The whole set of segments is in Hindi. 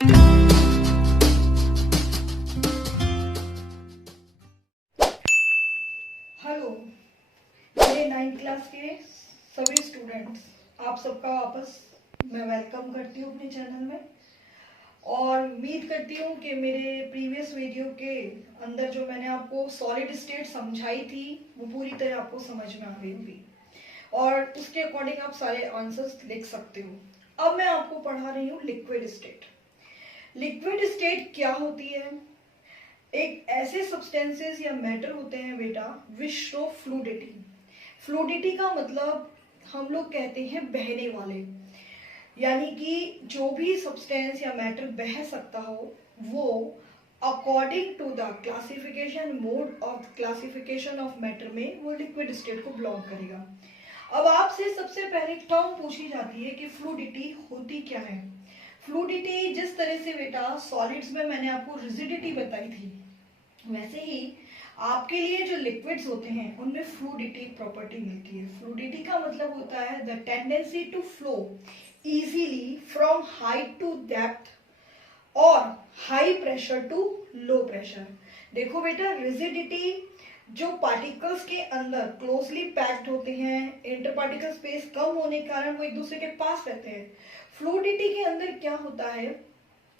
हेलो मेरे 9th क्लास के सभी स्टूडेंट्स, आप सबका वापस मैं वेलकम करती हूँ अपने चैनल में। और उम्मीद करती हूँ कि मेरे प्रीवियस वीडियो के अंदर जो मैंने आपको सॉलिड स्टेट समझाई थी वो पूरी तरह आपको समझ में आ गई होगी और उसके अकॉर्डिंग आप सारे आंसर्स लिख सकते हो। अब मैं आपको पढ़ा रही हूँ लिक्विड स्टेट। लिक्विड स्टेट क्या होती है? एक ऐसे सब्सटेंसेस या मैटर होते हैं बेटा विच शो फ्लूडिटी। फ्लूडिटी का मतलब हम लोग कहते हैं बहने वाले, यानी कि जो भी सब्सटेंस या मैटर बह सकता हो वो according to the classification mode of classification of matter में वो लिक्विड स्टेट को बिलोंग करेगा। अब आपसे सबसे पहले टर्म पूछी जाती है कि फ्लूडिटी होती क्या है। फ्लूडिटी जिस तरह से बेटा सॉलिड्स में मैंने आपको रिजिडिटी बताई थी, वैसे ही आपके लिए जो लिक्विड्स होते हैं उनमें फ्लूडिटी प्रॉपर्टी मिलती है। फ्लूडिटी का मतलब होता है the tendency to flow easily from height to depth और high pressure to low pressure. देखो बेटा, रिजिडिटी जो पार्टिकल्स के अंदर क्लोजली पैक्ड होते हैं, इंटर पार्टिकल स्पेस कम होने के कारण वो एक दूसरे के पास रहते हैं। फ्लूडिटी के अंदर क्या होता है,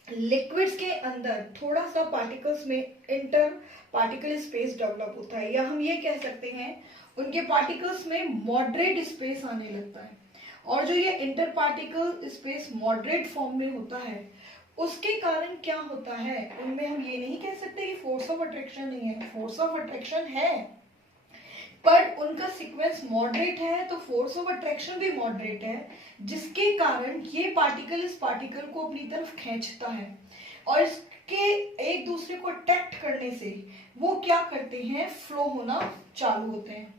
लिक्विड्स के अंदर थोड़ा सा पार्टिकल्स में इंटर पार्टिकल स्पेस डेवलप होता है, या हम ये कह सकते हैं उनके पार्टिकल्स में मॉडरेट स्पेस आने लगता है। और जो ये inter particle space moderate form में होता है उसके कारण क्या होता है, उनमें हम ये नहीं कह सकते कि फोर्स ऑफ अट्रैक्शन नहीं है। फोर्स ऑफ अट्रैक्शन है पर उनका सीक्वेंस मॉडरेट है, तो फोर्स ऑफ अट्रैक्शन भी मॉडरेट है, जिसके कारण ये पार्टिकल इस पार्टिकल को अपनी तरफ खींचता है और इसके एक दूसरे को अट्रैक्ट करने से वो क्या करते हैं, फ्लो होना चालू होते हैं।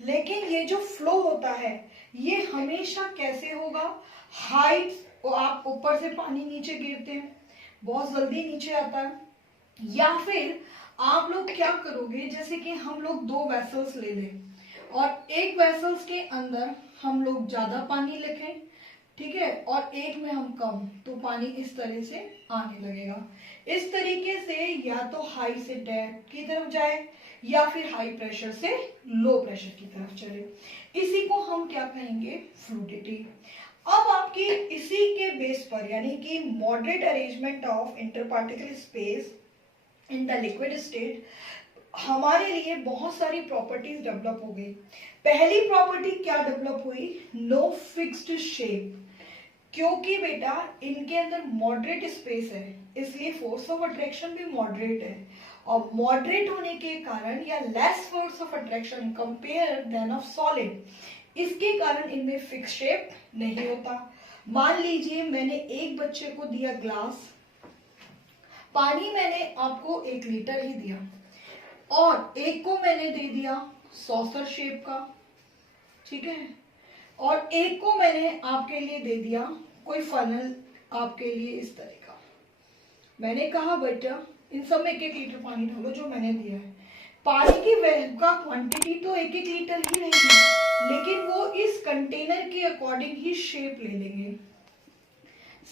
लेकिन ये जो फ्लो होता है ये हमेशा कैसे होगा, हाइट, आप ऊपर से पानी नीचे गिरते हैं बहुत जल्दी नीचे आता है, या फिर आप लोग क्या करोगे, जैसे कि हम लोग दो वेसल्स ले लें और एक वेसल्स के अंदर हम लोग ज्यादा पानी लिखें, ठीक है, और एक में हम कम, तो पानी इस तरह से आने लगेगा। इस तरीके से या तो हाई से डेप्थ की तरफ जाए या फिर हाई प्रेशर से लो प्रेशर की तरफ चले। इसी को हम क्या कहेंगे, फ्लूडिटी। अब आपकी इसी के बेस पर, यानी कि moderate arrangement of inter particle space in the liquid state, हमारे लिए बहुत सारी प्रॉपर्टीज डेवलप हो गई। पहली प्रॉपर्टी क्या डेवलप हुई, नो फिक्स्ड शेप। क्योंकि बेटा इनके अंदर मॉडरेट स्पेस है इसलिए फोर्स ऑफ अट्रैक्शन भी मॉडरेट है, और मॉडरेट होने के कारण या less force of attraction compare than of solid, इसके कारण इनमें फिक्स शेप नहीं होता। मान लीजिए मैंने एक बच्चे को दिया ग्लास पानी, मैंने आपको 1 लीटर ही दिया, और एक को मैंने दे दिया सॉसर शेप का, ठीक है, और एक को मैंने आपके लिए दे दिया कोई फनल आपके लिए इस तरह का। मैंने कहा बेटा इन सब में 1-1 लीटर पानी डालो जो मैंने दिया है। पानी की का क्वांटिटी तो 1-1 लीटर ही रहेगी, लेकिन वो इस कंटेनर के अकॉर्डिंग ही शेप ले लेंगे,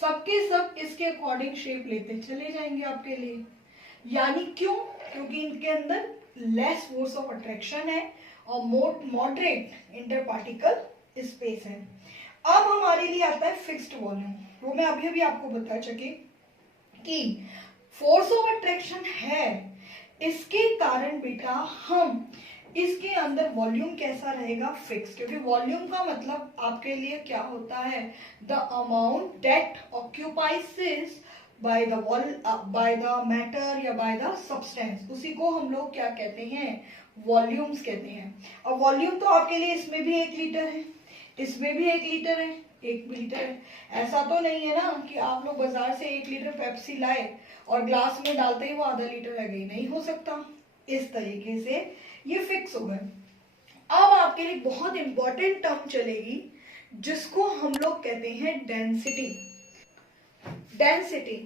सबके सब इसके अकॉर्डिंग शेप लेते चले जाएंगे आपके लिए। यानी क्यों, क्योंकि इनके अंदर लेस फोर्स ऑफ अट्रैक्शन है और मॉडरेट इंटर पार्टिकल स्पेस है। अब हमारे लिए आता है फिक्स्ड वॉल्यूम। वो मैं अभी अभी आपको बता चुकी कि फोर्स ऑफ अट्रैक्शन है, इसके कारण बेटा हम इसके अंदर वॉल्यूम कैसा रहेगा, फिक्स। क्योंकि वॉल्यूम का मतलब आपके लिए क्या होता है, the amount that occupies by the matter या बाय द सब्सटेंस, उसी को हम लोग क्या कहते हैं, वॉल्यूम्स कहते हैं। और वॉल्यूम तो आपके लिए इसमें भी 1 लीटर है, इसमें भी 1 लीटर है, 1 लीटर है। ऐसा तो नहीं है ना कि आप लोग बाजार से 1 लीटर पेप्सी लाए और ग्लास में डालते ही वो आधा लीटर रह गई, नहीं हो सकता। इस तरीके से ये फिक्स हो गए। अब आपके लिए बहुत इंपॉर्टेंट टर्म चलेगी जिसको हम लोग कहते हैं डेंसिटी। डेंसिटी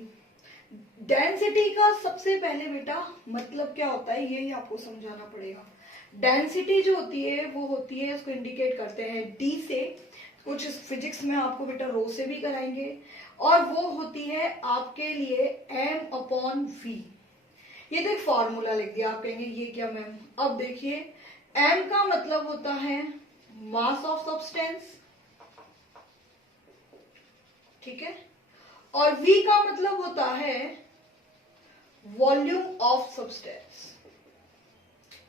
डेंसिटी का सबसे पहले बेटा मतलब क्या होता है, यही आपको समझाना पड़ेगा। डेंसिटी जो होती है वो होती है, उसको इंडिकेट करते हैं डी से, कुछ फिजिक्स में आपको बेटा रो से भी कराएंगे, और वो होती है आपके लिए m/v। ये तो एक फॉर्मूला लिख दिया, आप कहेंगे ये क्या मैम। अब देखिए m का मतलब होता है मास ऑफ सब्सटेंस, ठीक है, और v का मतलब होता है वॉल्यूम ऑफ सब्सटेंस।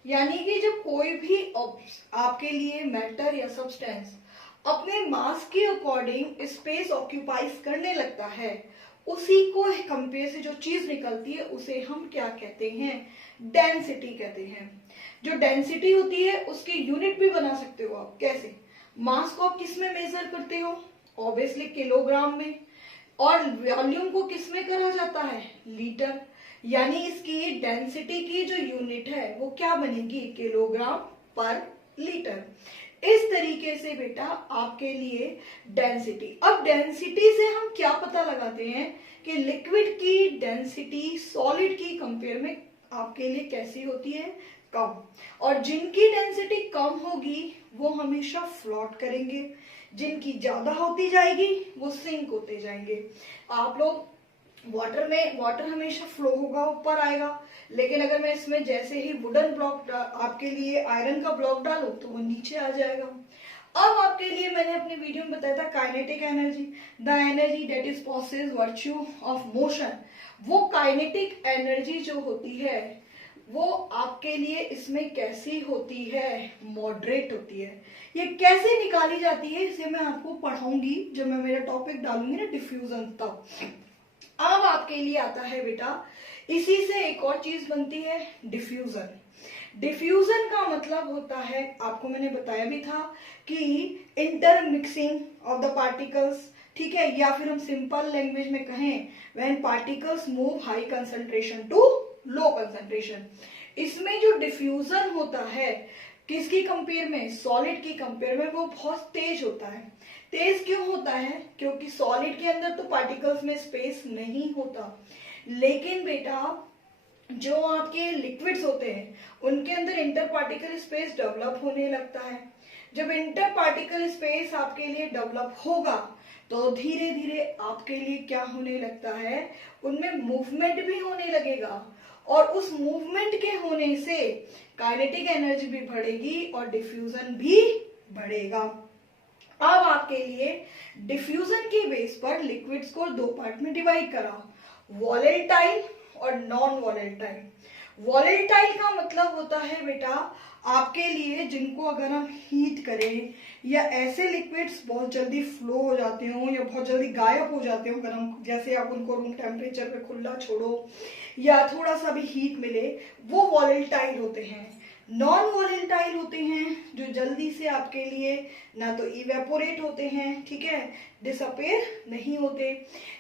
यानी कि जब कोई भी आपके लिए मैटर या सब्सटेंस अपने मास के अकॉर्डिंग स्पेस ऑक्यूपाइज करने लगता है, उसी को कंपेयर से जो चीज निकलती है उसे हम क्या कहते हैं, डेंसिटी कहते हैं। जो डेंसिटी होती है उसकी यूनिट भी बना सकते हो आप। कैसे? मास को आप किस में मेजर करते हो? ऑब्वियसली किलोग्राम में। और वॉल्यूम को किस में कहा जाता है? लीटर। यानी इसकी डेंसिटी की जो यूनिट है वो क्या बनेगी? किलोग्राम पर लीटर। इस तरीके से बेटा आपके लिए डेंसिटी। अब डेंसिटी से हम क्या पता लगाते हैं कि लिक्विड की डेंसिटी सॉलिड की कंपेयर में आपके लिए कैसी होती है? कम। और जिनकी डेंसिटी कम होगी वो हमेशा फ्लोट करेंगे, जिनकी ज्यादा होती जाएगी वो सिंक होते जाएंगे। आप लोग वाटर हमेशा फ्लो होगा, ऊपर आएगा, लेकिन अगर मैं इसमें जैसे ही वुडन ब्लॉक आपके लिए आयरन का ब्लॉक डालूं तो वो नीचे आ जाएगा। अब आपके लिए मैंने अपने वीडियो में बताया था kinetic energy, the energy that is possesses virtue of motion. वो काइनेटिक एनर्जी जो होती है वो आपके लिए इसमें कैसी होती है? मॉडरेट होती है। ये कैसे निकाली जाती है इसे मैं आपको पढ़ाऊंगी जब मैं मेरा टॉपिक डालूंगी ना डिफ्यूजन तब। अब आपके लिए आता है बेटा, इसी से एक और चीज बनती है डिफ्यूजन। डिफ्यूजन का मतलब होता है, आपको मैंने बताया भी था, कि इंटरमिक्सिंग ऑफ द पार्टिकल्स, ठीक है, या फिर हम सिंपल लैंग्वेज में कहें when particles move high concentration to low concentration. इसमें जो डिफ्यूजन होता है किसकी कंपेयर में? सॉलिड की कंपेयर में वो बहुत तेज होता है। तेज क्यों होता है? क्योंकि सॉलिड के अंदर तो पार्टिकल्स में स्पेस नहीं होता, लेकिन बेटा जो आपके लिक्विड्स होते हैं उनके अंदर इंटर पार्टिकल स्पेस डेवलप होने लगता है। जब इंटर पार्टिकल स्पेस आपके लिए डेवलप होगा तो धीरे धीरे आपके लिए क्या होने लगता है? उनमें मूवमेंट भी होने लगेगा, और उस मूवमेंट के होने से काइनेटिक एनर्जी भी बढ़ेगी और डिफ्यूजन भी बढ़ेगा। अब आपके लिए डिफ्यूजन के बेस पर लिक्विड्स को दो पार्ट में डिवाइड करा, वॉलेटाइल और नॉन वॉलेटाइल। वॉलेटाइल का मतलब होता है बेटा आपके लिए जिनको अगर हम हीट करें या ऐसे लिक्विड्स बहुत जल्दी फ्लो हो जाते हो या बहुत जल्दी गायब हो जाते हो गर्म, जैसे आप उनको रूम टेम्परेचर पे खुला छोड़ो या थोड़ा सा भी हीट मिले, वो वॉलेटाइल होते हैं। नॉन वॉलेटाइल होते हैं जो जल्दी से आपके लिए ना तो इवेपोरेट होते हैं, ठीक है, डिसअपेयर नहीं होते।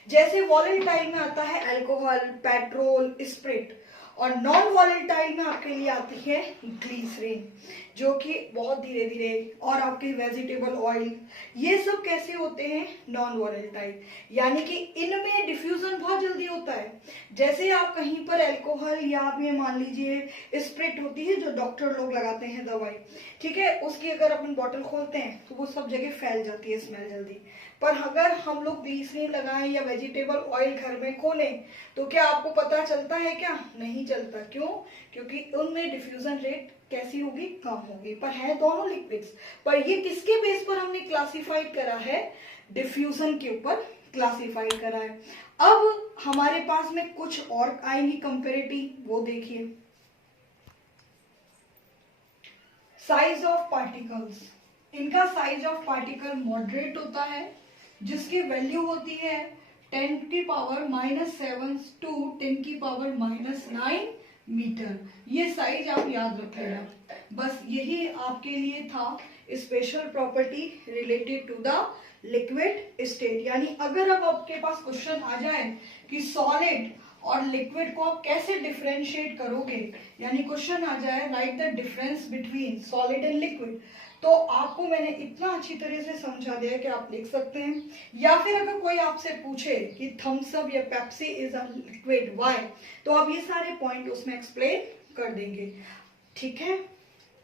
जैसे वॉलेटाइल में आता है अल्कोहल, पेट्रोल, स्प्रिट, और नॉन वॉलेटाइल में आपके लिए आती है ग्लिसरीन, जो कि बहुत धीरे धीरे, और आपके वेजिटेबल ऑयल, ये सब कैसे होते हैं? Non volatile. यानी कि इनमें डिफ्यूजन बहुत जल्दी होता है। जैसे आप कहीं पर अल्कोहल या आप ये मान लीजिए स्प्रिट होती है जो डॉक्टर लोग लगाते हैं दवाई, ठीक है, उसकी अगर अपन बॉटल खोलते हैं तो वो सब जगह फैल जाती है स्मेल जल्दी। पर अगर हम लोग ग्लिसरीन लगाएं या वेजिटेबल ऑयल घर में खोलें तो क्या आपको पता चलता है? क्या नहीं चलता। क्यों? क्योंकि उनमें डिफ्यूजन रेट कैसी होगी? कम होगी। पर है दोनों लिक्विड्स, पर ये किसके बेस पर हमने क्लासिफाइड करा है? डिफ्यूजन के ऊपर क्लासिफाइड करा है। अब हमारे पास में कुछ और आएंगी कंपेरेटिव, वो देखिए। साइज ऑफ पार्टिकल्स, इनका साइज ऑफ पार्टिकल मॉडरेट होता है, जिसकी वैल्यू होती है 10⁻⁷ टू 10⁻⁹ मीटर। ये साइज आप याद रखिएगा। बस यही आपके लिए था special property related to the liquid state. यानी अगर अब आपके पास क्वेश्चन आ जाए कि सॉलिड और लिक्विड को आप कैसे डिफरेंशिएट करोगे, यानी क्वेश्चन आ जाए right the difference between solid and liquid, तो आपको मैंने इतना अच्छी तरह से समझा दिया कि आप लिख सकते हैं। या फिर अगर कोई आपसे पूछे कि थम्स अप या Pepsi is a liquid, why, तो आप ये सारे पॉइंट उसमें एक्सप्लेन कर देंगे, ठीक है।